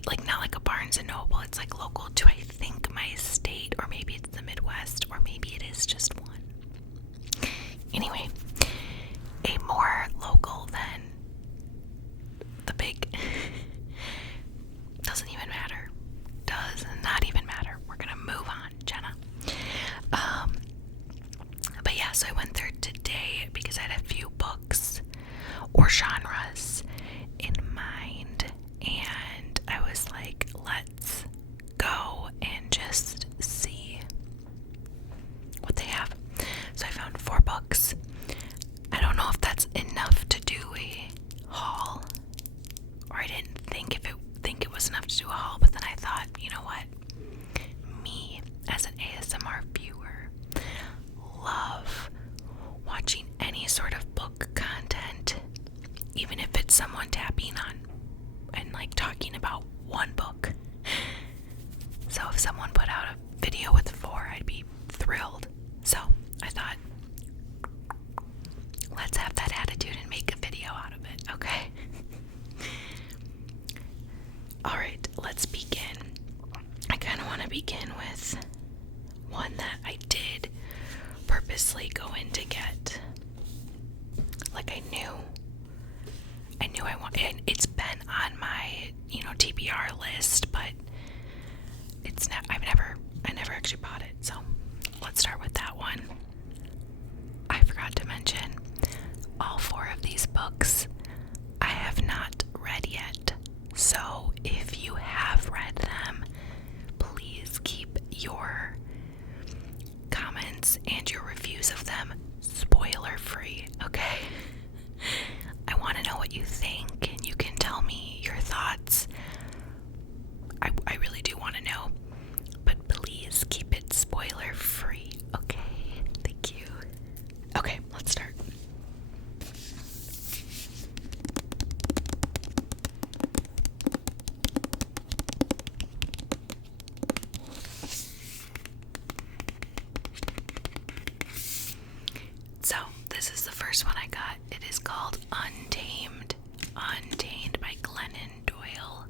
tiny, like not like a Barnes and Noble. It's like local to, I think, my state, or maybe it's the Midwest, or maybe it is just one. Anyway, a more local than the big doesn't even matter. Does not even matter. We're gonna move on, Jenna. But yeah, so I went there today because I had a few books or genres in mind, and I was like, let's go and just see what they have. So I found 4 books. I don't know if that's enough to do a haul, or I didn't think it was enough to do a haul, but then I thought, you know what? Me as an ASMR viewer love watching any sort of book content, even if it's someone tapping on and like talking about one book. So if someone put out a video with 4, I'd be thrilled. So I thought, let's have that attitude and make a video out of it, okay? Alright, let's begin. I kind of want to begin with one that I did purposely go in to get. Like I knew I wanted, and it's been on my, TBR list, but I never actually bought it. So let's start with that one. I forgot to mention, all 4 of these books I have not read yet. So if you have read them, please keep your comments and your reviews of them spoiler free, okay? I want to know what you think, and you can tell me your thoughts. I really do want to know, but please keep it spoiler free, okay? Thank you. Okay, let's start. So, this is the first one I got. It is called Untamed by Glennon Doyle.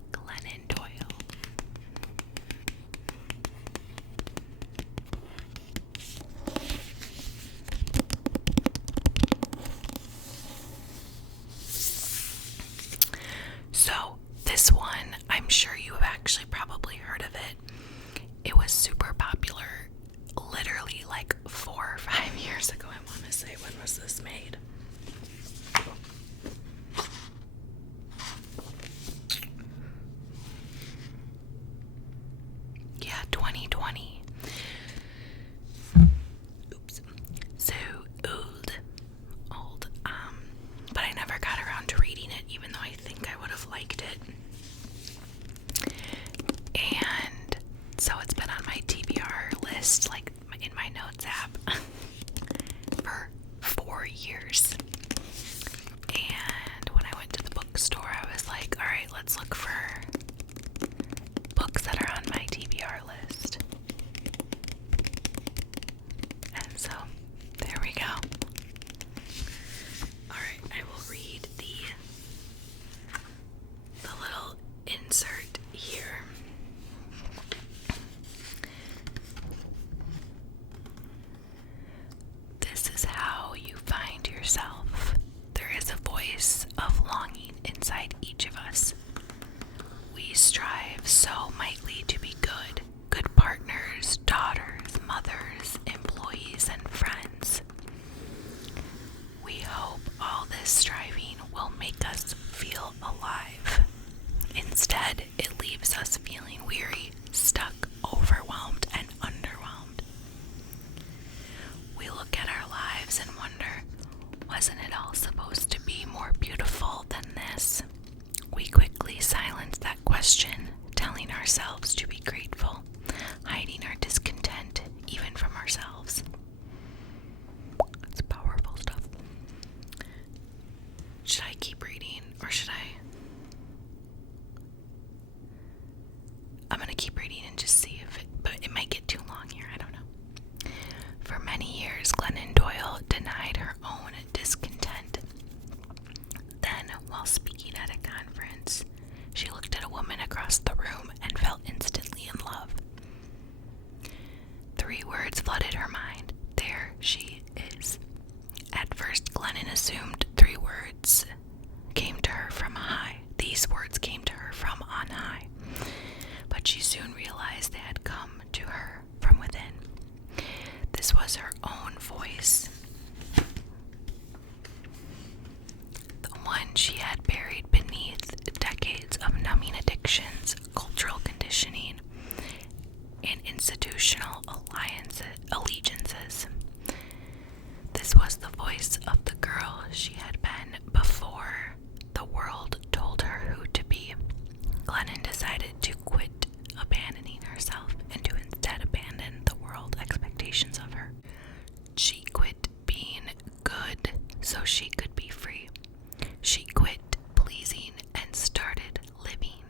So, this one, I'm sure you have actually probably heard of it. It was super popular literally like 4 or 5 years ago, I want to say. When was this made? Yeah, 2020. Oops. So old. But I never got around to reading it, even though I think I would have liked it. And so it's been on my TBR list, like in my notes app, for 4 years. And when I went to the bookstore, I was like, alright, let's look for books that are on my TBR list. And so, there we go. Alright, I will read the little insert here. This is how you find yourself. There is a voice of longing inside each of us. We strive so mightily to be good partners, daughters, mothers, employees, and friends. We hope all this striving will make us feel alive. Instead, it leaves us feeling weary, stuck, overwhelmed, and underwhelmed. We look at our lives and wonder, wasn't it all supposed to be more beautiful than this? We quickly silence that question, telling ourselves to be grateful, hiding our discontent even from ourselves. It's powerful stuff. Should I keep reading, or should I? I'm gonna keep reading and just see but it might get too long here, I don't know. For many years, Glennon Doyle denied her own discontent. Then, while speaking at a conference, she looked at a woman across the room Glennon decided to quit abandoning herself and to instead abandon the world expectations of her. She quit being good so she could be free. She quit pleasing and started living.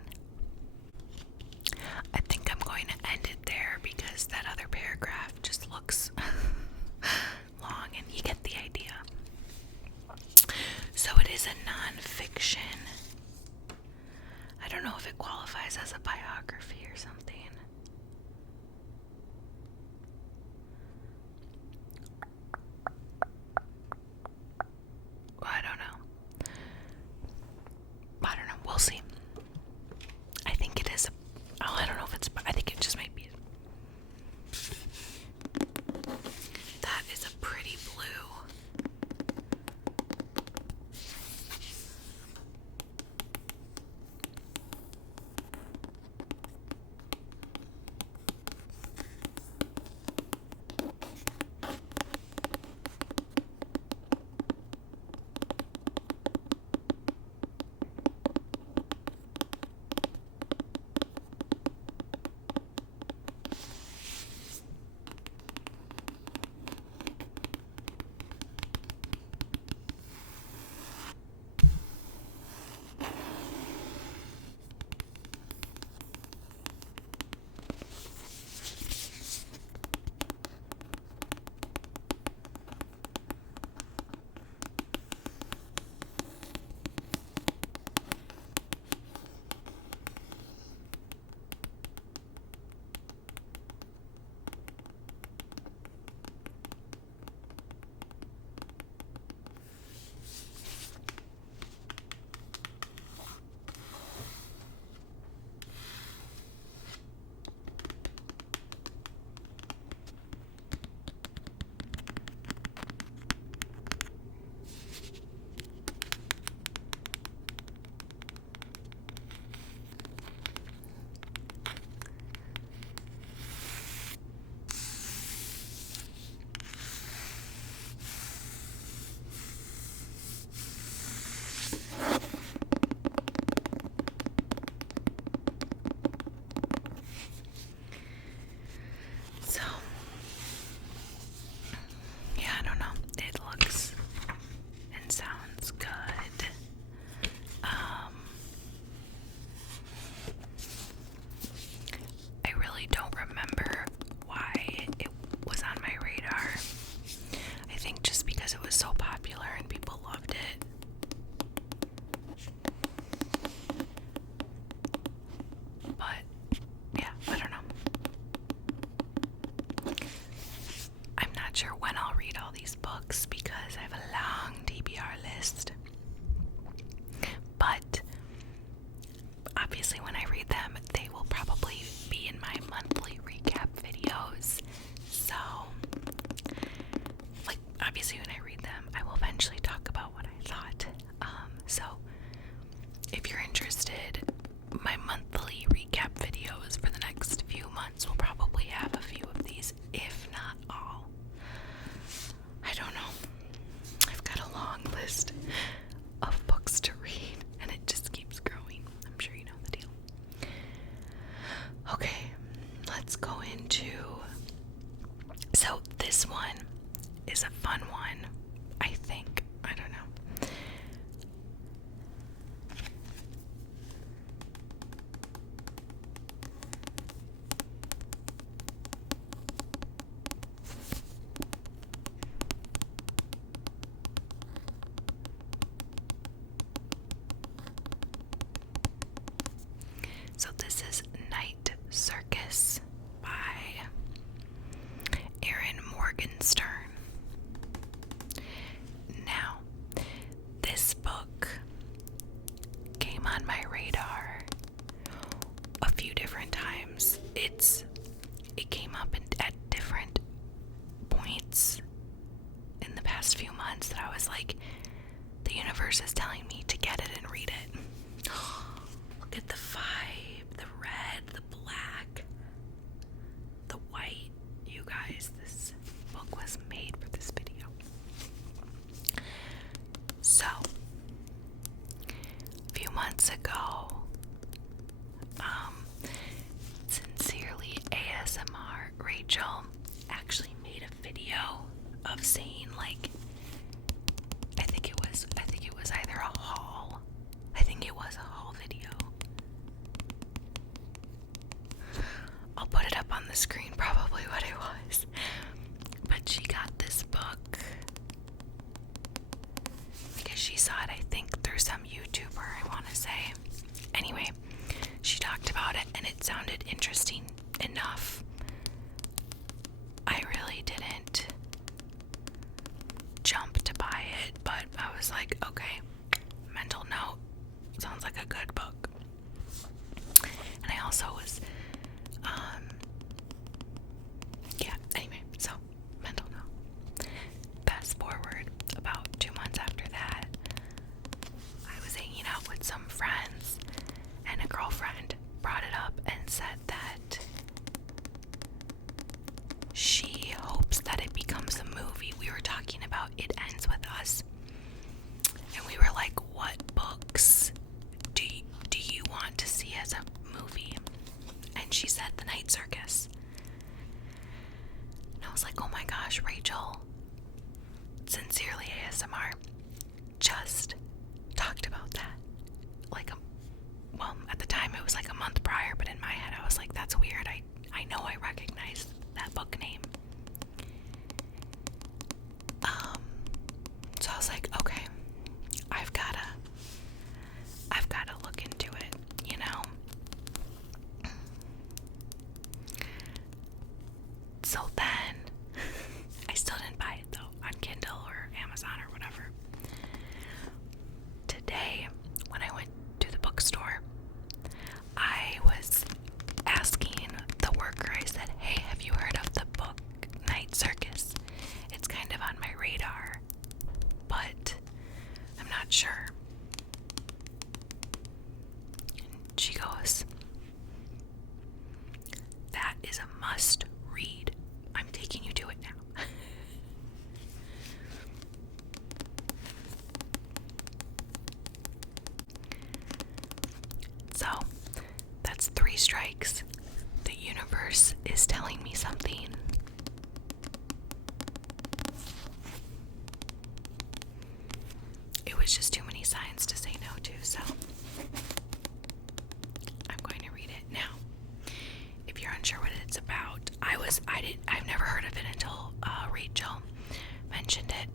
I think I'm going to end it there because that other paragraph just looks long and you get the idea. So it is a nonfiction. I don't know if it qualifies as a biography or something. I don't know. We'll see. I think it is I don't know if it's, I think it just might be. That is a pretty blue. Because I have a long TBR list. But obviously when I read them, they will probably be in my monthly recap videos. So, obviously when I read them, I will eventually talk about what I thought. So, if you're interested, my monthly recap videos for the next few months will probably have a few of these, if not all. I don't know. I've got a long list of books to read, and it just keeps growing. I'm sure you know the deal. Okay, let's go into... So this one is a fun one, I think. I don't know. So this is Night Circus by Erin Morgenstern. Now, this book came on my radar a few different times. It came up at different points in the past few months that I was like, the universe is telling me to get it and read it. Look at the vibe, the red, the black, the white. You guys, this book was made for this video. So, a few months ago, screen probably what it was. But she got this book because she saw it, I think, through some YouTuber, I want to say. Anyway, she talked about it and it sounded interesting enough. I really didn't jump to buy it, but I was like, okay, mental note, sounds like a good book. And I also was, anyway, so, mental note. Fast forward about 2 months after that, I was hanging out with some friends, and a girlfriend brought it up and said that she hopes that it becomes a movie. We were talking about It Ends With Us, and we were like, what books do you want to see as a movie? And she said The Night Circus. And I was like, oh my gosh, Rachel, sincerely ASMR, just talked about that. At the time it was like a month prior, but in my head I was like, that's weird. I know I recognize that book name. So I was like, okay, I've gotta look into it, you know? So then, I still didn't buy it though, on Kindle or Amazon or whatever. Today, when I went to the bookstore, I was asking the worker, I said, hey, have you heard of the book Night Circus? It's kind of on my radar, but I'm not sure. And she goes, that is a must read. I'm taking you to it now. So, that's 3 strikes. The universe is telling me something. It was just too many signs to say no to, so I'm going to read it now. If you're unsure what it's about, I've never heard of it until Rachel mentioned it.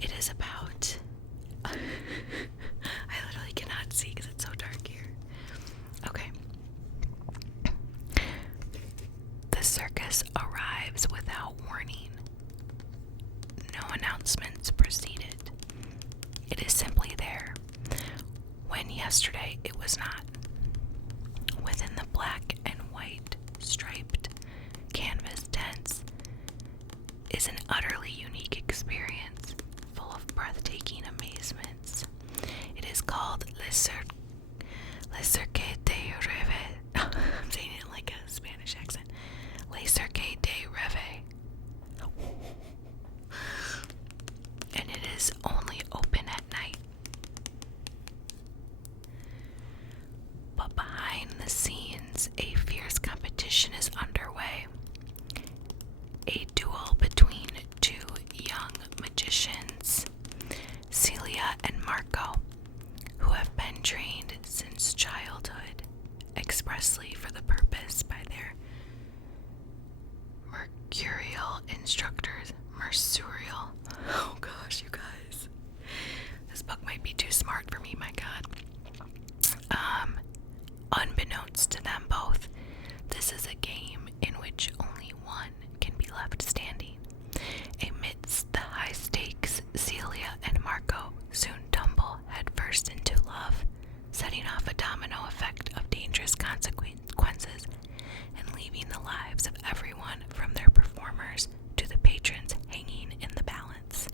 It is about I literally cannot see because it's so dark here. Okay. The circus arrives without warning. No announcements preceded. It is simply there, when yesterday it was not. Within the black and white striped canvas tents is an utterly unique experience, full of breathtaking amazements. It is called Le Cirque de Rêve. I'm saying it like a Spanish accent. Le Cirque de Rêve. And it is only open at night. But behind the scenes, a fierce competition is underway. A duel between 2 young magicians, Celia and Marco, who have been trained since childhood, expressly for the purpose by their mercurial instructors. Mercurial. Oh gosh, you guys. This book might be too smart for me, my God. Unbeknownst to them both, this is a game in which only one can be left standing. Amidst the high stakes, Celia and Marco soon tumble headfirst into love, setting off a domino effect of dangerous consequences and leaving the lives of everyone from their performers to the patrons hanging in the balance.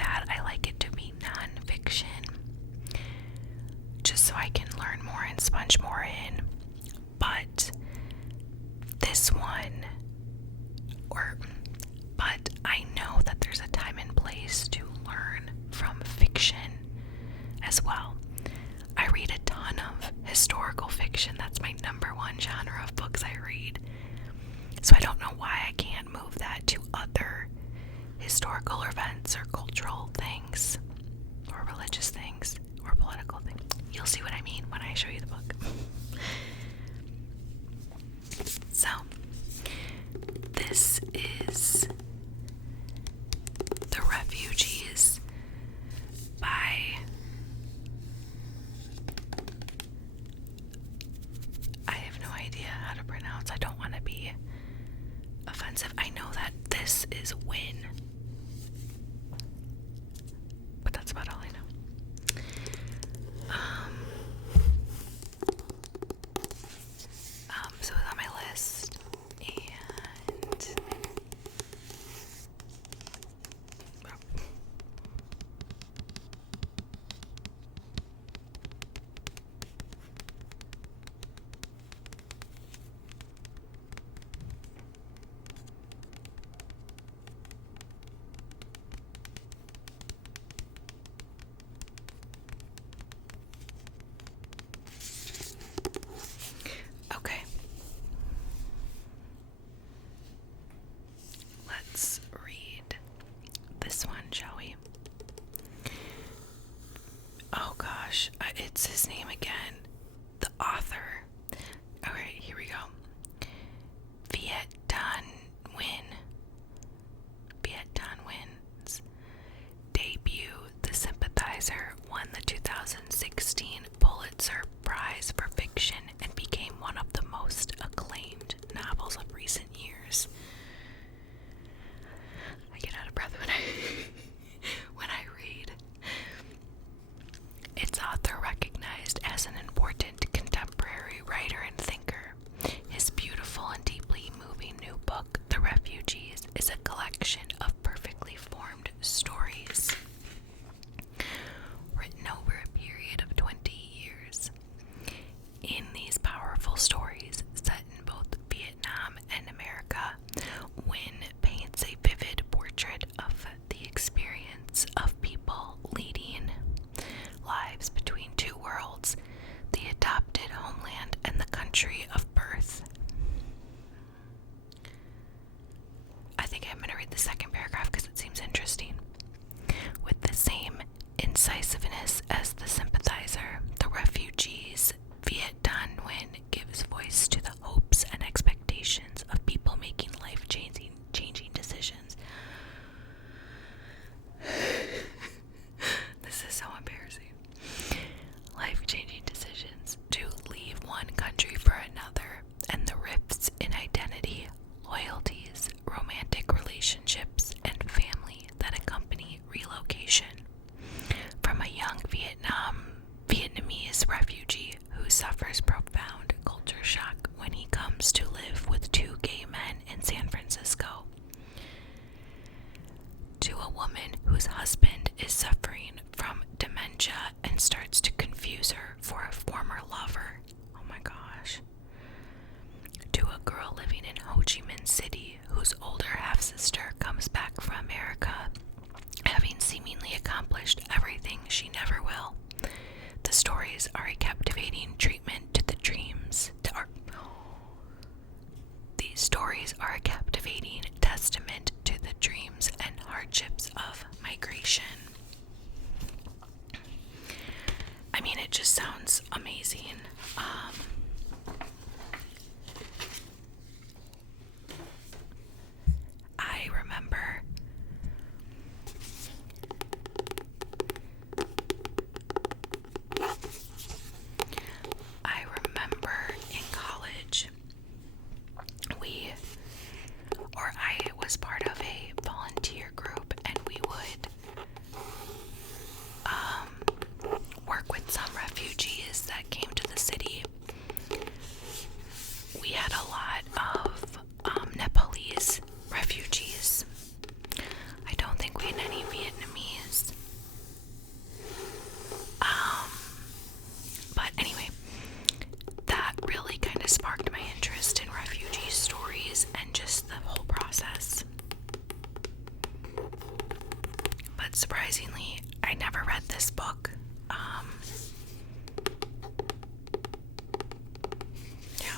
that, I like it to be nonfiction, just so I can learn more and sponge more in. But this one, but I know that there's a time and place to learn from fiction as well. I read a ton of historical fiction. That's my number one genre of books I read. So I don't know why I can't move that to other historical events or cultural things or religious things or political things. You'll see what I mean when I show you the book. So, this is The Refugees by, I have no idea how to pronounce. I don't want to be offensive. I know that this is Win, but that's about all I know. So it's on my list, and okay. Let's read this one, shall we? Oh gosh, it's his name again. The author. Alright, here we go. Viet Thanh Nguyen. Viet Thanh Nguyen's debut, The Sympathizer, won the 2016 Pulitzer Prize for Fiction and became one of the most acclaimed novels of recent years. I get out of breath when I read. Its author recognized as an important contemporary writer and thinker. His beautiful and deeply moving new book, The Refugees, is a collection of perfectly formed stories written over a period of 20 years. In these powerful stories, set in both Vietnam and America, Nguyen paints a vivid portrait of the experience of people leading lives between two worlds, the adopted homeland and the country of birth. I think I'm going to read the second paragraph because it seems interesting. With the same incisiveness as The Sympathizer, The Refugees, Viet Thanh Nguyen gives voice to the hopes and expectations of people making life-changing decisions. This is so embarrassing. Life-changing decisions to leave one country for another, and the rifts in identity, loyalties, romantic relationships, and family that accompany relocation. From a young Vietnamese refugee who suffers profound culture shock when he comes to live with two gay men in San Francisco, to a woman whose husband is suffering from dementia and starts to confuse her for a former lover. Oh my gosh. To a girl living in Ho Chi Minh City whose older half-sister comes back from America, having seemingly accomplished everything she never will. The stories are a captivating treatment to the dreams. These stories are a captivating testament to the dreams and hardships of migration. I mean, it just sounds amazing. I remember in college, I was part of a volunteer group, and we would work with some refugees that came to the city, personally, I never read this book. Yeah.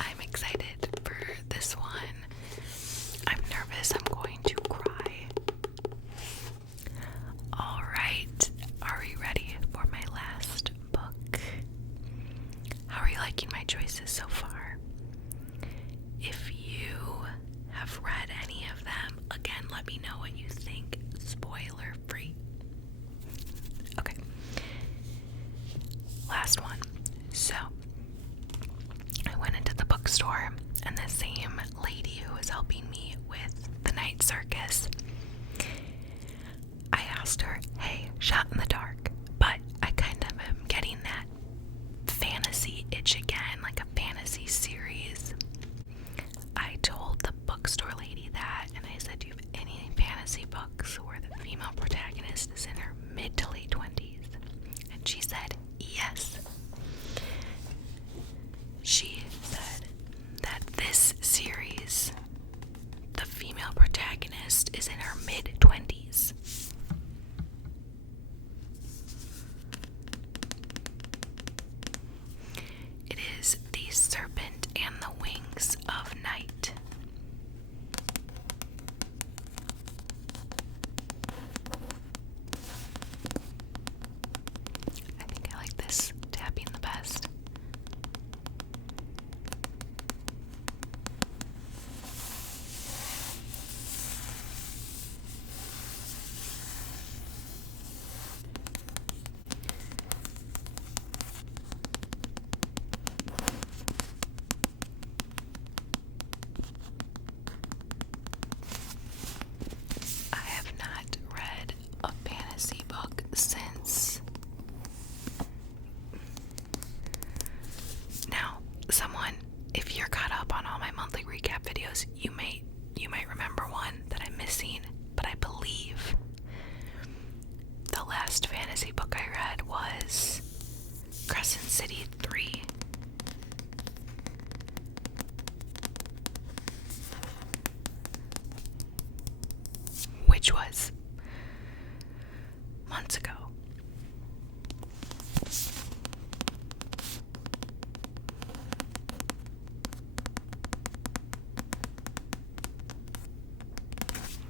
I'm excited for this one. I'm nervous I'm going to cry. Alright, are we ready for my last book? How are you liking my choices so far? If you have read any of them, again, let me know what you think, spoiler free. Okay, last one. So, I went into the bookstore, and the same lady who was helping me with the night circus, I asked her, hey, shot in the dark, but I kind of am getting that fantasy itch again, like a fantasy series. I told the bookstore lady that, and I said, do you have any fantasy books where the female protagonist is in her mid to late 20s? And she said, yes. She said that this series, the female protagonist is in her mid-20s. It is The Serpent and the Wings of Night. I think I like this tapping the best. I have not read a fantasy book since. Now, someone, if you're caught up on all my monthly recap videos, you might remember one that I'm missing, but I believe the last fantasy book I read was Crescent City 3. Which was months ago.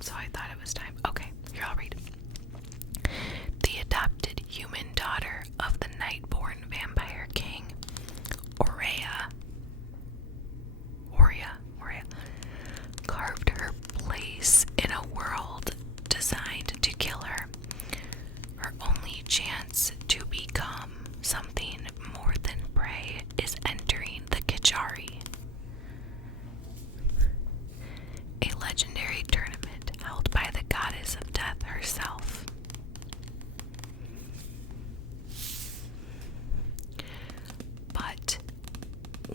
So I thought it was time. Okay, here I'll read. The adopted human daughter of the night-born vampire king, Aurea, carved her place in a world designed to kill her. Her only chance to become something more than prey is entering the Kachari, a legendary tournament held by the goddess of death herself. But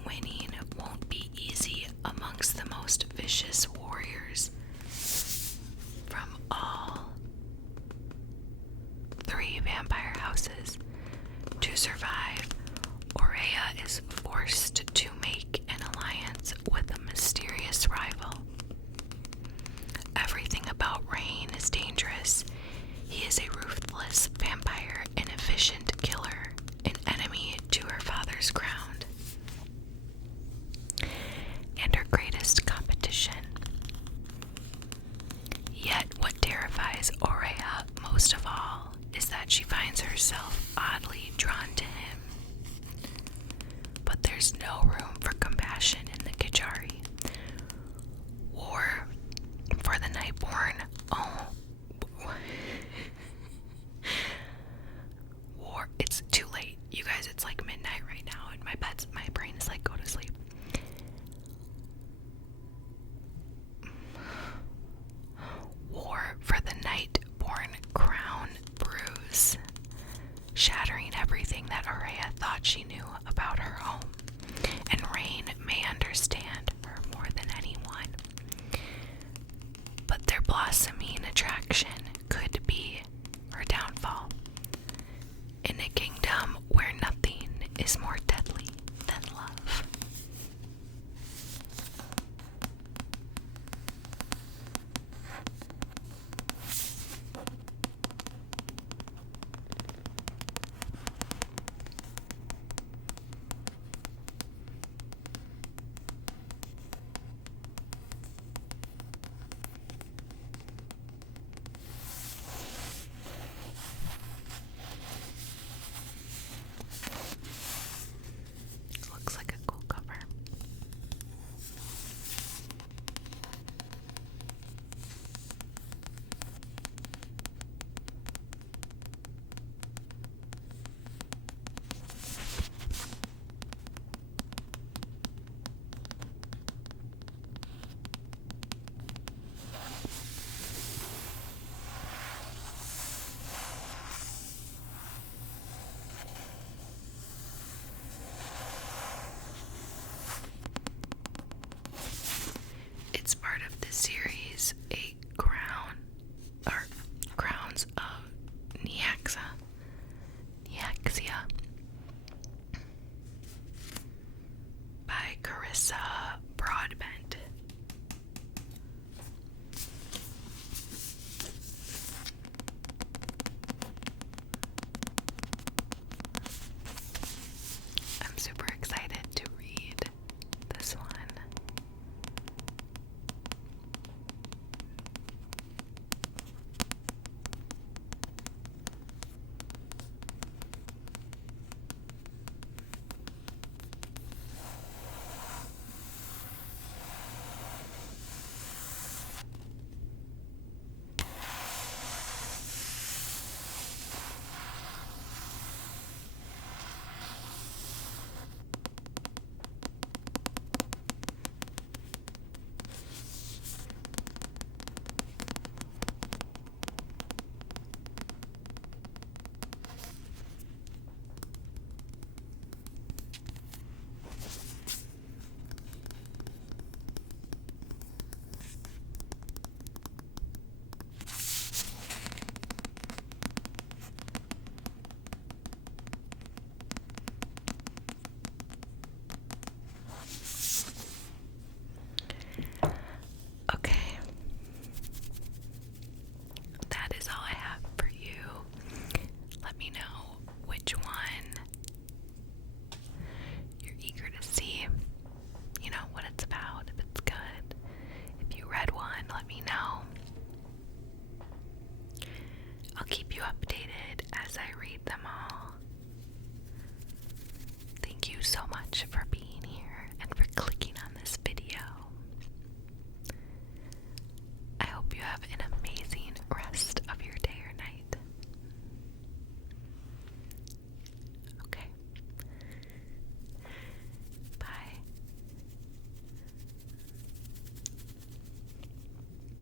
winning won't be easy that she finds herself oddly drawn to him. But there's no room